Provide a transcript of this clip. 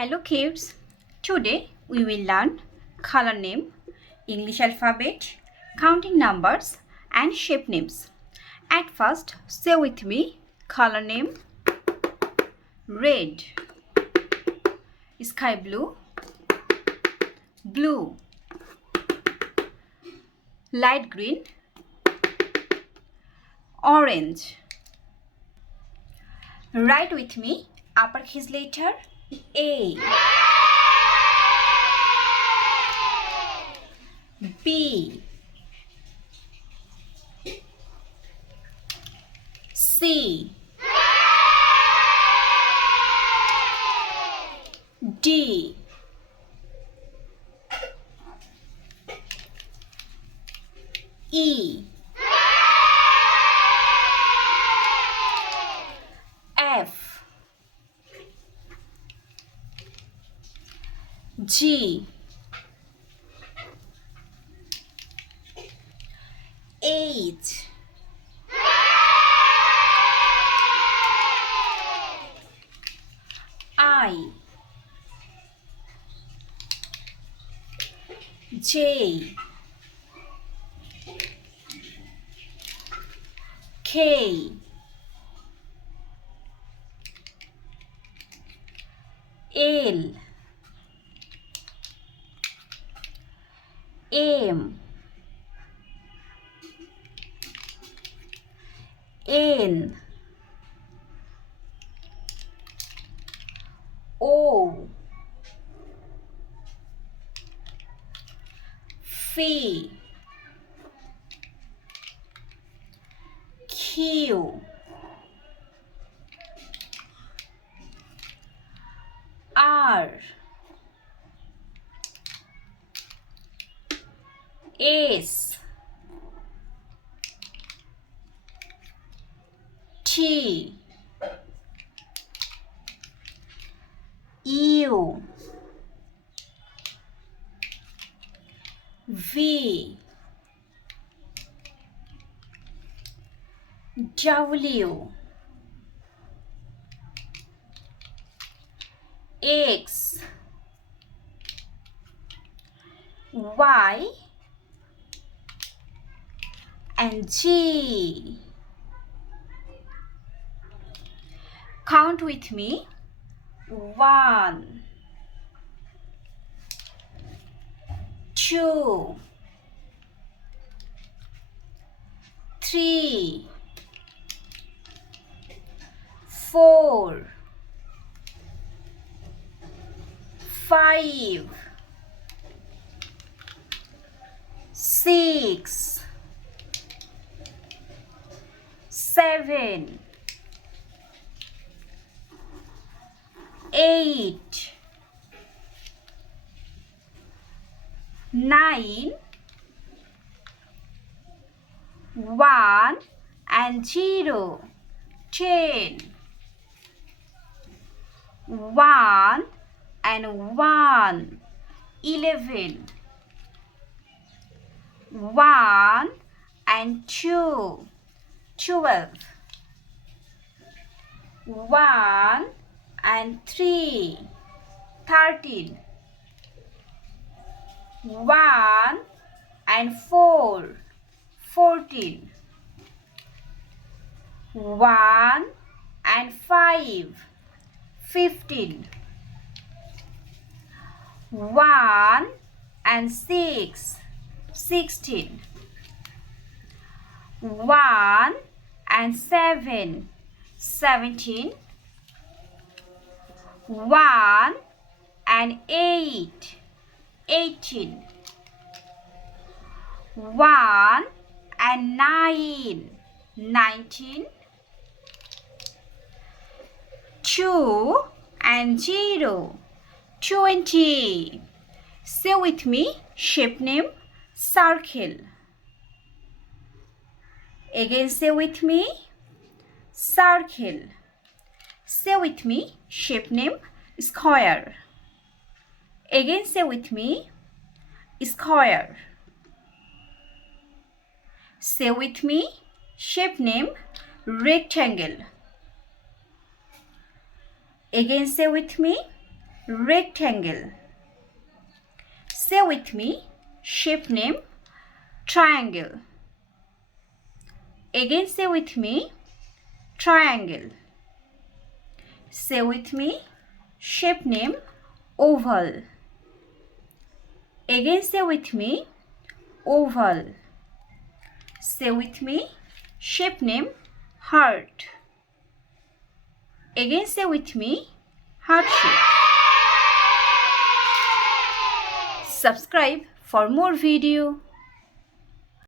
Hello kids, today we will learn color name, English alphabet, counting numbers and shape names. At first, say with me color name: red, sky blue, blue, light green, orange. Write with me uppercase letter A, B, C, D, E, F, G, H, I, J, K, L, M, N, O, P, Q, R, S, T, U, V, W, X, Y, and G. Count with me. 1, 2, 3, 4, 5, 6, 7, 8, 9, 1 and 0, 10, 1 and 1, 11, 1 and 2, 12, 1 and 3, 13, 1 and 4, 14, 1 and 5, 15, 1 and 6, 16, 1 and 7, 17, 1 and 8, 18, 1 and 9, 19, 2 and 0, 20. Say with me shape name circle. Again say with me circle. Say with me shape name square. Again say with me square. Say with me shape name rectangle. Again say with me rectangle. Say with me, shape name, triangle. Again say with me, triangle. Say with me, shape name, oval. Again say with me, oval. Say with me, shape name, heart. Again say with me, heart shape. Subscribe for more video.